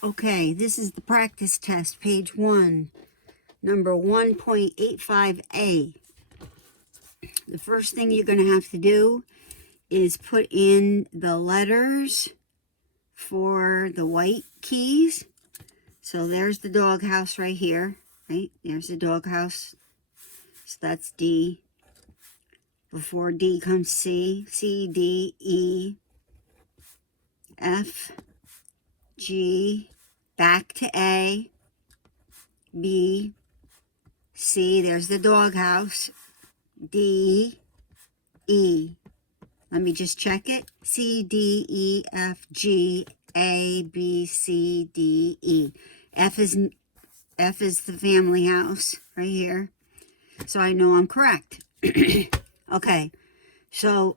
Okay, this is the practice test, page 1, number 1.85a. The first thing you're going to have to do is put in the letters for the white keys. So there's the doghouse right here, right? There's the doghouse. So that's D. Before D comes C, C, D, E, F, G, back to A, B, C, there's the doghouse, D, E. Let me just check it. C, D, E, F, G, A, B, C, D, E. F is the family house right here. So I know I'm correct. Okay, so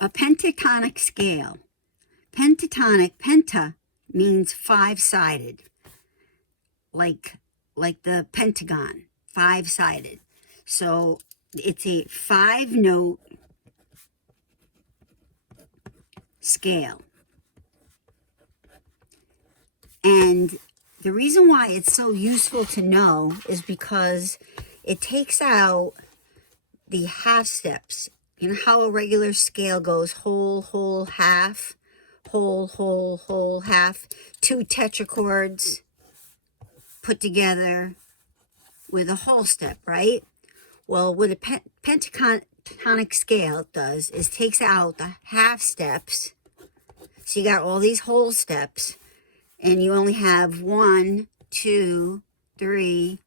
a pentatonic scale. Penta means five-sided, like the Pentagon, five-sided. So it's a 5-note scale. And the reason why it's so useful to know is because it takes out the half steps. You know how a regular scale goes whole, whole, half, whole, whole, whole, half, 2 tetrachords put together with a whole step, right? Well, what a pentatonic scale does is takes out the half steps. So you got all these whole steps, and you only have 1, 2, 3,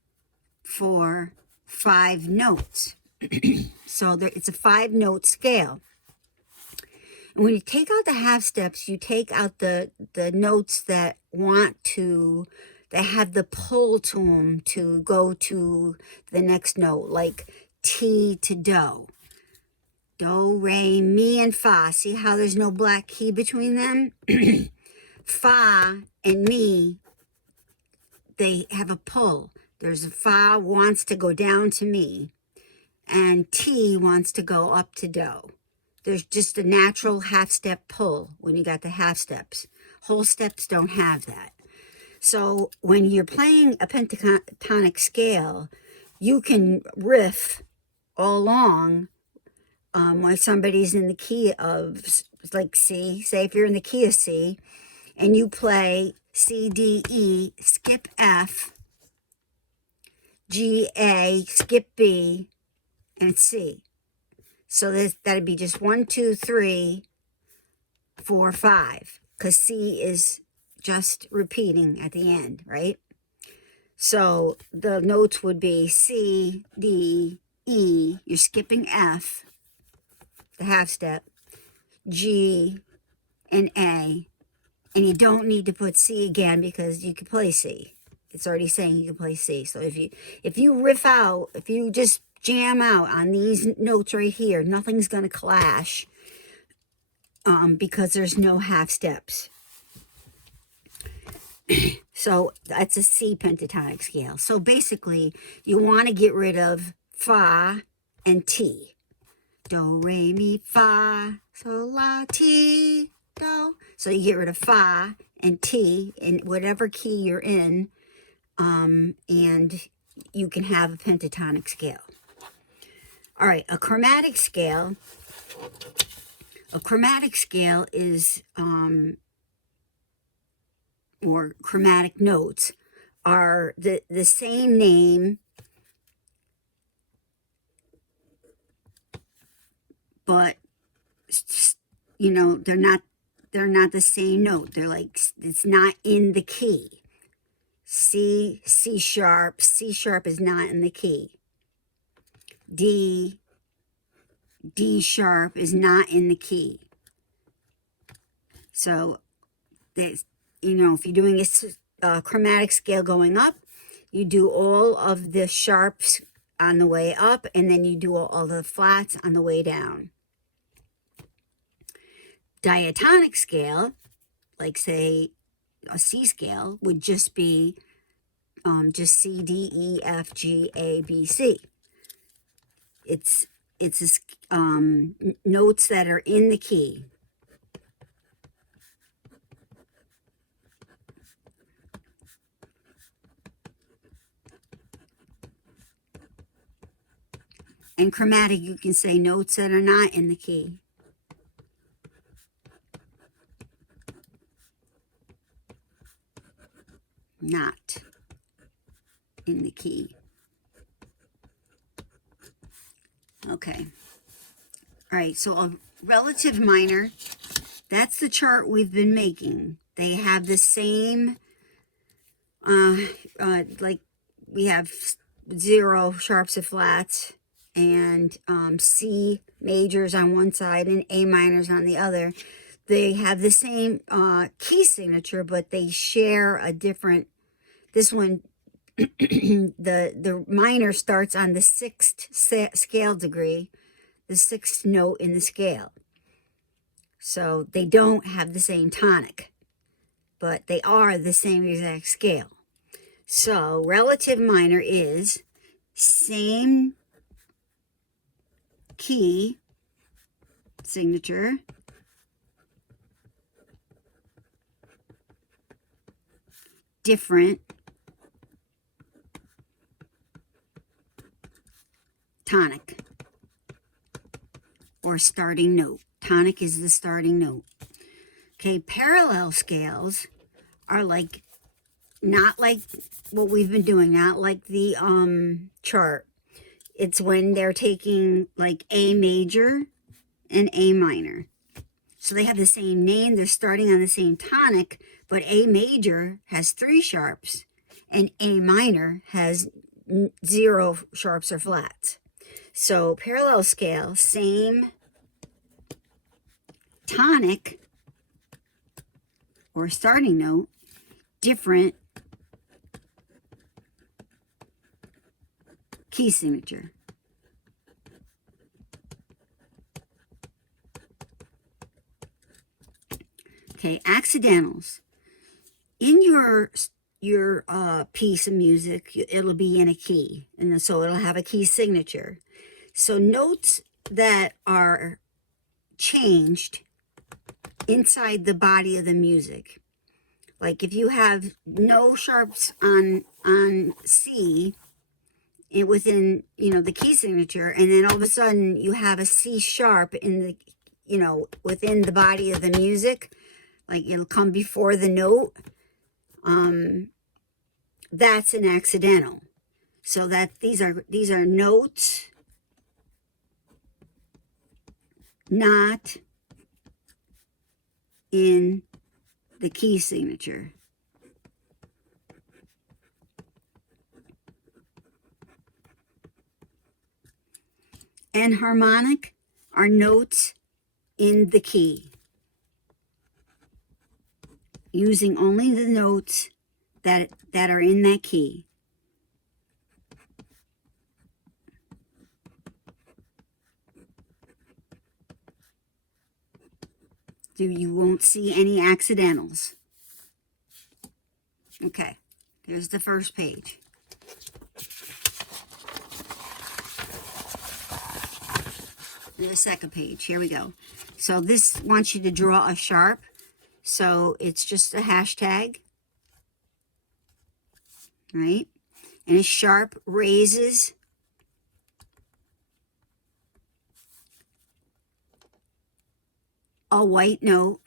4, 5 notes. So it's a 5-note scale. And when you take out the half steps, you take out the notes that have the pull to them to go to the next note, like T to do. Do, re, mi, and fa. See how there's no black key between them? Fa and mi, they have a pull. There's a fa wants to go down to mi, and T wants to go up to do. There's just a natural half-step pull when you got the half steps. Whole steps don't have that. So when you're playing a pentatonic scale, you can riff all along while somebody's in the key of, like C. Say if you're in the key of C, and you play C, D, E, skip F, G, A, skip B, and C. So that'd be just 1, 2, 3, 4, 5, because C is just repeating at the end, right? So the notes would be C, D, E, you're skipping F, the half step, G, and A, and you don't need to put C again because you can play C. It's already saying you can play C. So if you riff out, if you just jam out on these notes right here, nothing's going to clash because there's no half steps. So that's a C pentatonic scale. So basically, you want to get rid of fa and ti. Do, re, mi, fa, sol, la, ti, do. So you get rid of fa and ti in whatever key you're in, and you can have a pentatonic scale. All right, a chromatic scale. A chromatic scale is, or chromatic notes, are the same name, but you know they're not the same note. They're like, it's not in the key. C sharp is not in the key. D sharp is not in the key. So that's, you know, if you're doing a chromatic scale going up, you do all of the sharps on the way up, and then you do all the flats on the way down. Diatonic scale, like say a C scale, would just be just C, D, E, F, G, A, B, C. It's notes that are in the key. And chromatic, you can say notes that are not in the key. Not in the key. Okay. All right, so a relative minor, that's the chart we've been making. They have the same, like we have 0 sharps of flats and C majors on one side and A minors on the other. They have the same key signature, but they share a different, this one, the minor starts on the 6th scale degree, the 6th note in the scale. So they don't have the same tonic, but they are the same exact scale. So relative minor is same key signature, different tonic or starting note. Tonic is the starting note. Okay, parallel scales are like, not like what we've been doing, not like the chart. It's when they're taking like A major and A minor. So they have the same name, they're starting on the same tonic, but A major has 3 sharps and A minor has 0 sharps or flats. So parallel scale, same tonic or starting note, different key signature. Okay, accidentals. In your piece of music, it'll be in a key, and so it'll have a key signature. So notes that are changed inside the body of the music, like if you have no sharps on C within, the key signature, and then all of a sudden you have a C sharp in the, within the body of the music, like it'll come before the note, that's an accidental. So that these are notes not in the key signature. Enharmonic are notes in the key, using only the notes that are in that key. So you won't see any accidentals. Okay, there's the first page. The second page, here we go. So this wants you to draw a sharp. So it's just a hashtag, right? And a sharp raises a white note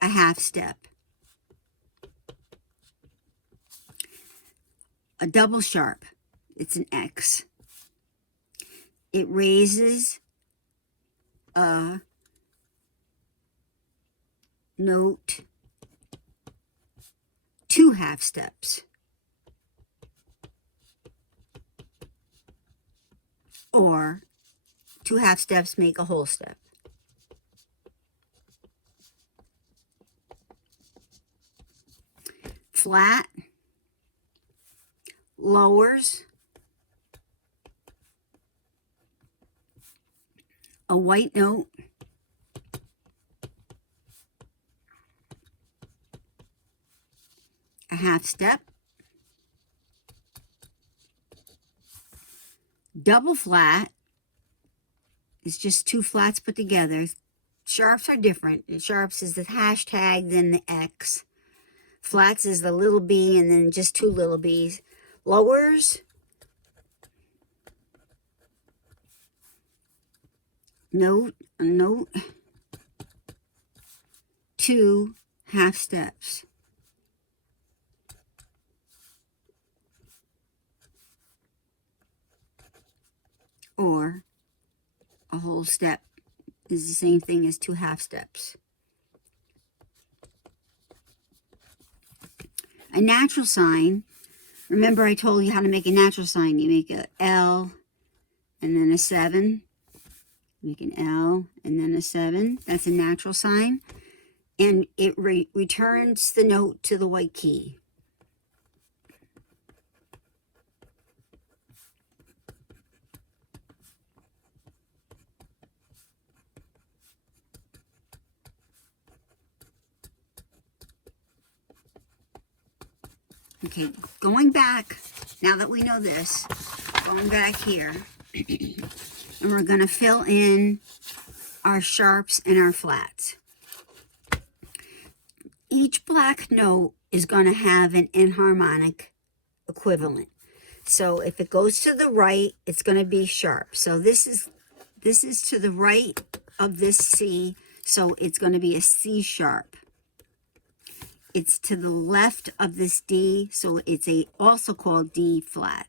a half step. A double sharp, it's an X. It raises a note 2 half steps. Or 2 half steps make a whole step. Flat lowers a white note a half step. Double flat is just 2 flats put together. Sharps are different. Sharps is the hashtag, then the X. Flats is the little b and then just two little b's. Lowers, note, a note, 2 half steps. Or a whole step is the same thing as 2 half steps. A natural sign, remember I told you how to make a natural sign. You make a L and then a 7. Make an L and then a 7. That's a natural sign. And it returns the note to the white key. Okay, going back, now that we know this, going back here, and we're going to fill in our sharps and our flats. Each black note is going to have an enharmonic equivalent. So if it goes to the right, it's going to be sharp. So this is to the right of this C, so it's going to be a C sharp. It's to the left of this D, so it's also called D flat.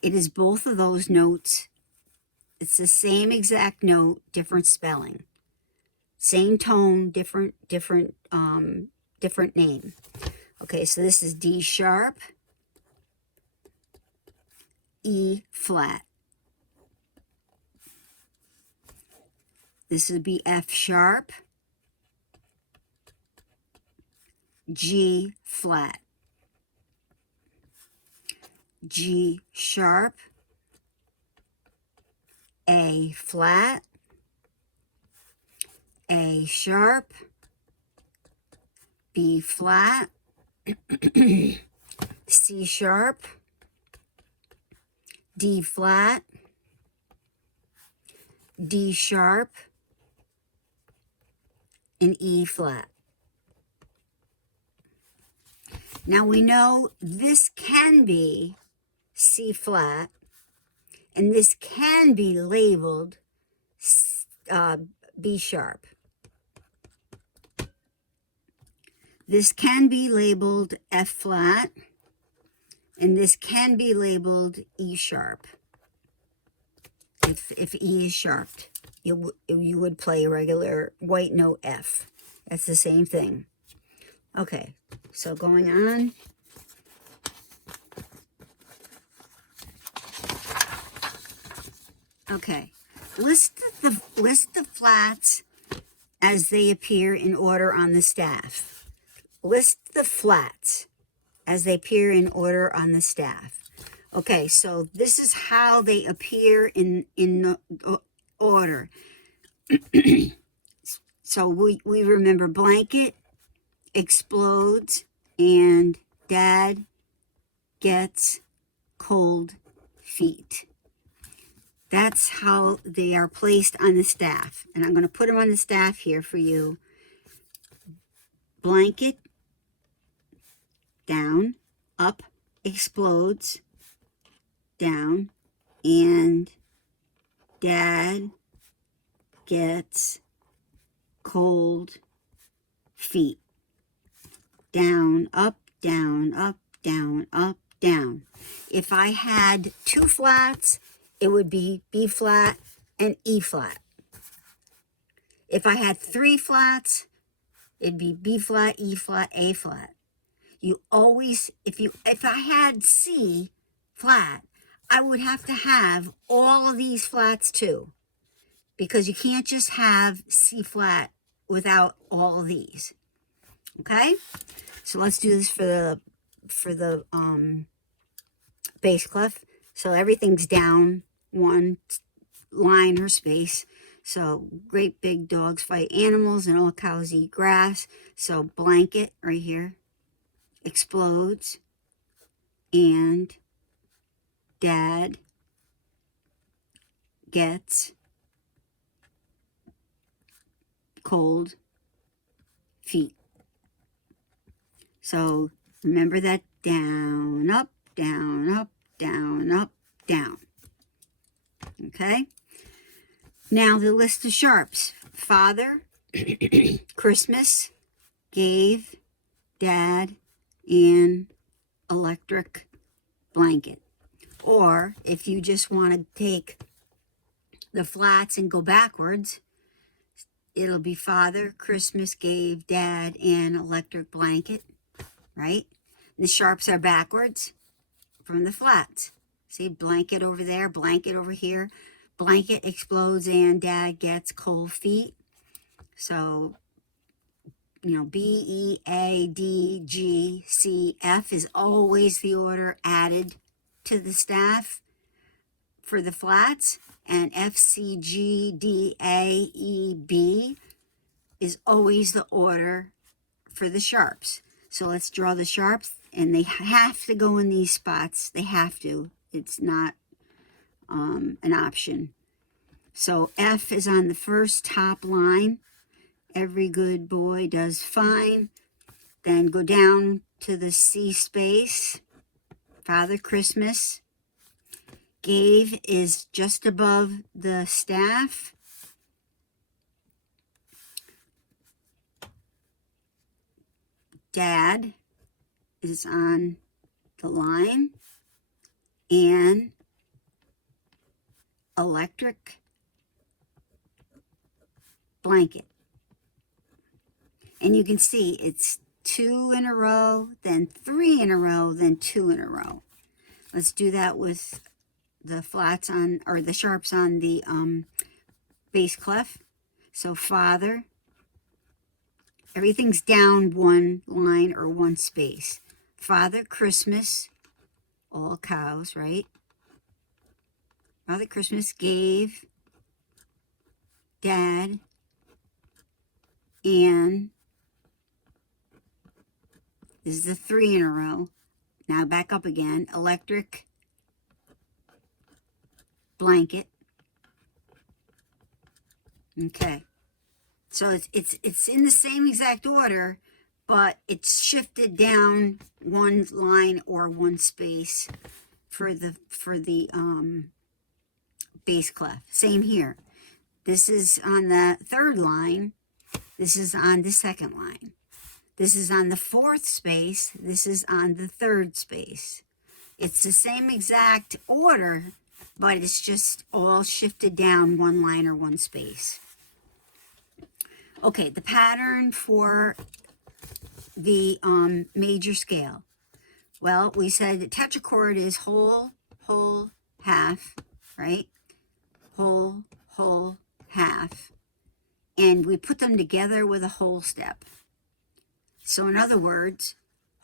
It is both of those notes. It's the same exact note, different spelling. Same tone, different name. Okay, so this is D sharp, E flat. This would be F sharp, G flat, G sharp, A flat, A sharp, B flat, C sharp, D flat, D sharp, and E flat. Now we know this can be C flat, and this can be labeled B sharp. This can be labeled F flat, and this can be labeled E sharp. If E is sharped, you would play a regular white note F. That's the same thing. Okay, so going on. Okay, list the flats as they appear in order on the staff. List the flats as they appear in order on the staff. Okay, so this is how they appear in order. So we remember blanket, explodes, and dad gets cold feet. That's how they are placed on the staff. And I'm going to put them on the staff here for you. Blanket, down, up, explodes, down, and dad gets cold feet. Down, up, down, up, down, up, down. If I had 2 flats, it would be B flat and E flat. If I had 3 flats, it'd be B flat, E flat, A flat. You always, if I had C flat, I would have to have all of these flats too, because you can't just have C flat without all of these. Okay, so let's do this for the bass clef. So everything's down 1 line or space. So great big dogs fight animals and all cows eat grass. So blanket right here, explodes, and dad gets cold feet. So remember that: down, up, down, up, down, up, down. Okay? Now the list of sharps. Father, Christmas, gave, dad, and electric blanket. Or if you just want to take the flats and go backwards, it'll be father, Christmas, gave, dad, and electric blanket, right? The sharps are backwards from the flats. See, blanket over there, blanket over here. Blanket explodes and dad gets cold feet. So, B, E, A, D, G, C, F is always the order added to the staff for the flats. And F, C, G, D, A, E, B is always the order for the sharps. So let's draw the sharps, and they have to go in these spots. They have to. It's not an option. So F is on the first top line. Every good boy does fine. Then go down to the C space. Father Christmas. Gave is just above the staff. Dad is on the line. And electric blanket. And you can see it's 2 in a row, then 3 in a row, then 2 in a row. Let's do that with the flats on, or the sharps on the bass clef. So father, everything's down one line or one space. Father Christmas, all cows, right? Father Christmas, gave, dad, and this is the 3 in a row. Now back up again. Electric blanket. Okay. So it's in the same exact order, but it's shifted down one line or one space for the bass clef. Same here. This is on the 3rd line. This is on the 2nd line. This is on the 4th space. This is on the 3rd space. It's the same exact order, but it's just all shifted down one line or one space. Okay, the pattern for the major scale. Well, we said the tetrachord is whole, whole, half, right? Whole, whole, half. And we put them together with a whole step. So in other words,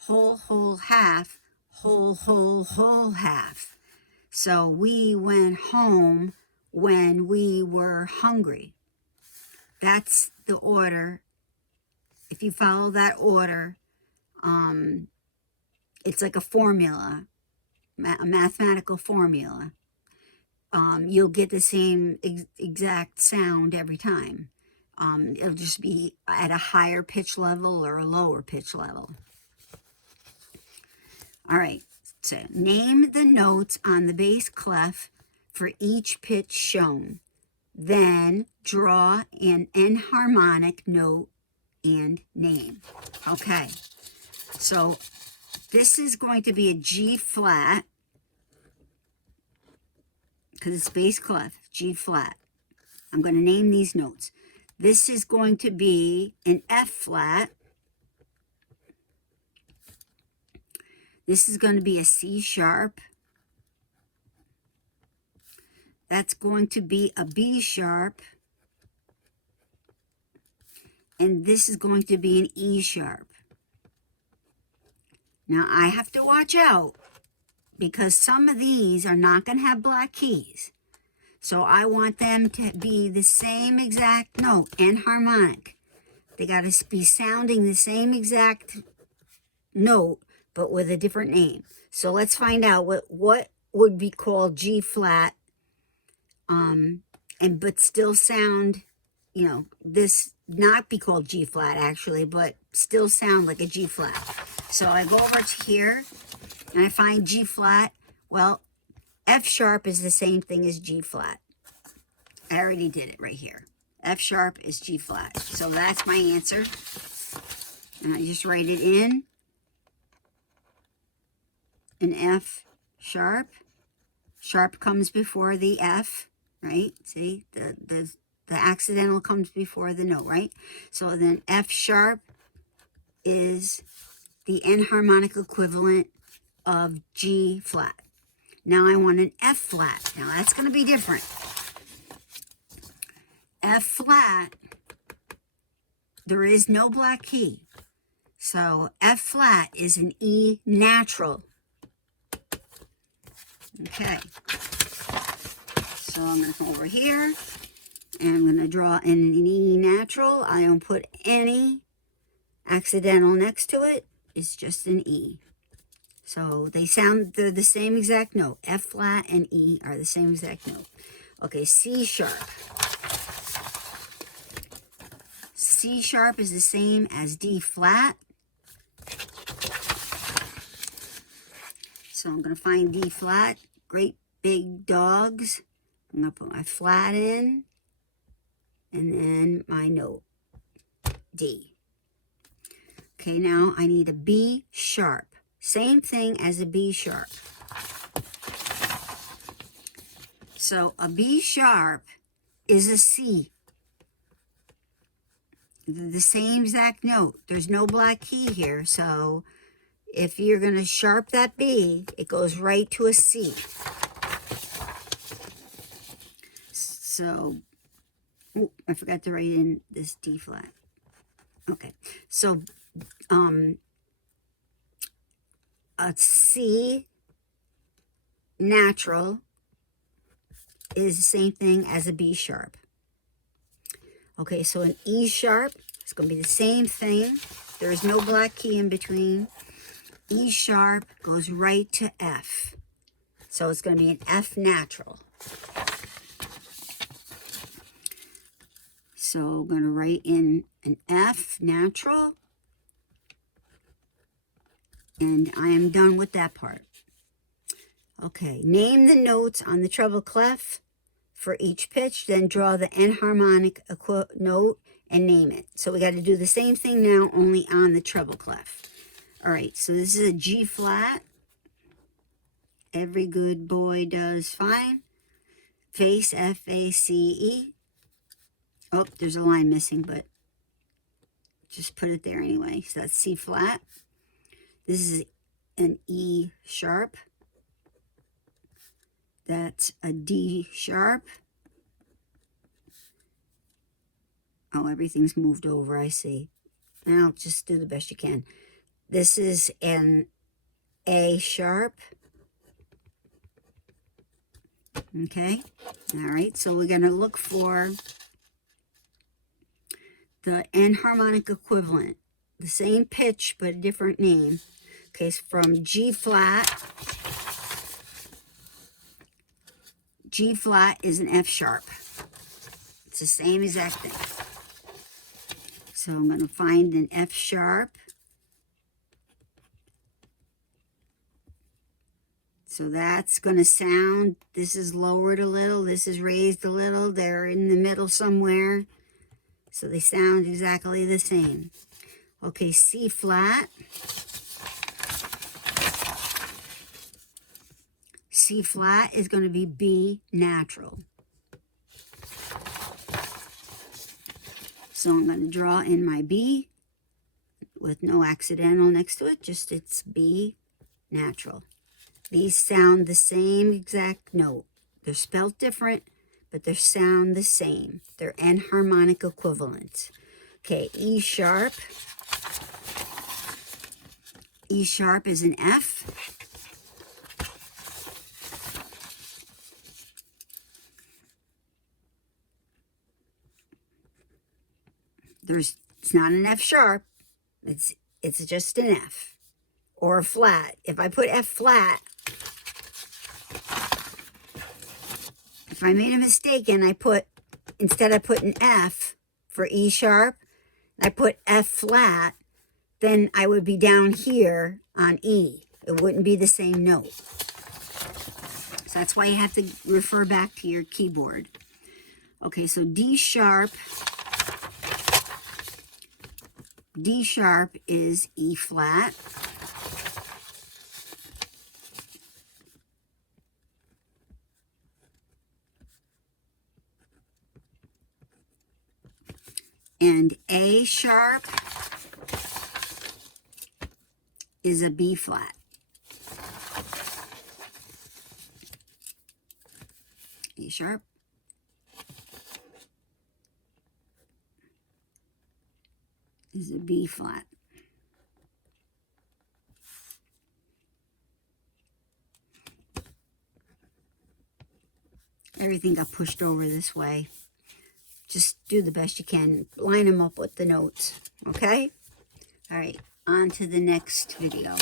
whole, whole, half, whole, whole, whole, half. So we went home when we were hungry. That's the order. If you follow that order, it's like a formula, a mathematical formula. You'll get the same exact sound every time. It'll just be at a higher pitch level or a lower pitch level. All right, so name the notes on the bass clef for each pitch shown. Then draw an enharmonic note and name. Okay, so this is going to be a G flat, because it's bass clef, G flat. I'm going to name these notes. This is going to be an F flat. This is going to be a C sharp. That's going to be a B sharp. And this is going to be an E sharp. Now I have to watch out because some of these are not going to have black keys. So I want them to be the same exact note, enharmonic. They got to be sounding the same exact note, but with a different name. So let's find out what would be called G flat, but still sound, this not be called G flat actually, but still sound like a G flat. So I go over to here and I find G flat. Well, F sharp is the same thing as G flat. I already did it right here. F sharp is G flat. So that's my answer. And I just write it in an F sharp. Sharp comes before the F, right? See, the accidental comes before the note, right? So then F sharp is the enharmonic equivalent of G flat. Now I want an F flat. Now that's going to be different. F flat, there is no black key. So F flat is an E natural. Okay. So I'm going to come over here and I'm going to draw in an E natural. I don't put any accidental next to it. It's just an E. So they're the same exact note. F flat and E are the same exact note. Okay, C sharp. C sharp is the same as D flat. So I'm going to find D flat. Great big dogs. I'm going to put my flat in. And then my note. D. Okay, now I need a B sharp. Same thing as a B sharp. So a B sharp is a C. The same exact note. There's no black key here. So if you're going to sharp that B, it goes right to a C. So, oh, I forgot to write in this D flat. Okay. So, a C natural is the same thing as a B sharp. Okay, so an E sharp is going to be the same thing. There is no black key in between. E sharp goes right to F. So it's going to be an F natural. So I'm going to write in an F natural. And I am done with that part. Okay, name the notes on the treble clef for each pitch, then draw the enharmonic note and name it. So we got to do the same thing now, only on the treble clef. All right, so this is a G flat. Every good boy does fine. Face, F-A-C-E. Oh, there's a line missing, but just put it there anyway. So that's C flat. This is an E sharp. That's a D sharp. Oh, everything's moved over, I see. Now just do the best you can. This is an A sharp. Okay. All right. So we're going to look for the enharmonic equivalent. The same pitch, but a different name. Okay. So from G flat. G flat is an F sharp. It's the same exact thing. So I'm going to find an F sharp. So that's going to sound, this is lowered a little, this is raised a little, they're in the middle somewhere. So they sound exactly the same. Okay, C flat. C flat is going to be B natural. So I'm going to draw in my B with no accidental next to it, just it's B natural. These sound the same exact note. They're spelled different, but they sound the same. They're enharmonic equivalents. Okay, E sharp. E sharp is an F. It's not an F sharp. It's just an F or a flat. If I put F flat, if I made a mistake and instead I put an F for E sharp, I put F flat, then I would be down here on E. It wouldn't be the same note. So that's why you have to refer back to your keyboard. Okay, so D sharp is E flat. And A sharp is a B flat. A sharp is a B flat. Everything got pushed over this way. Just do the best you can. Line them up with the notes, okay? All right, on to the next video.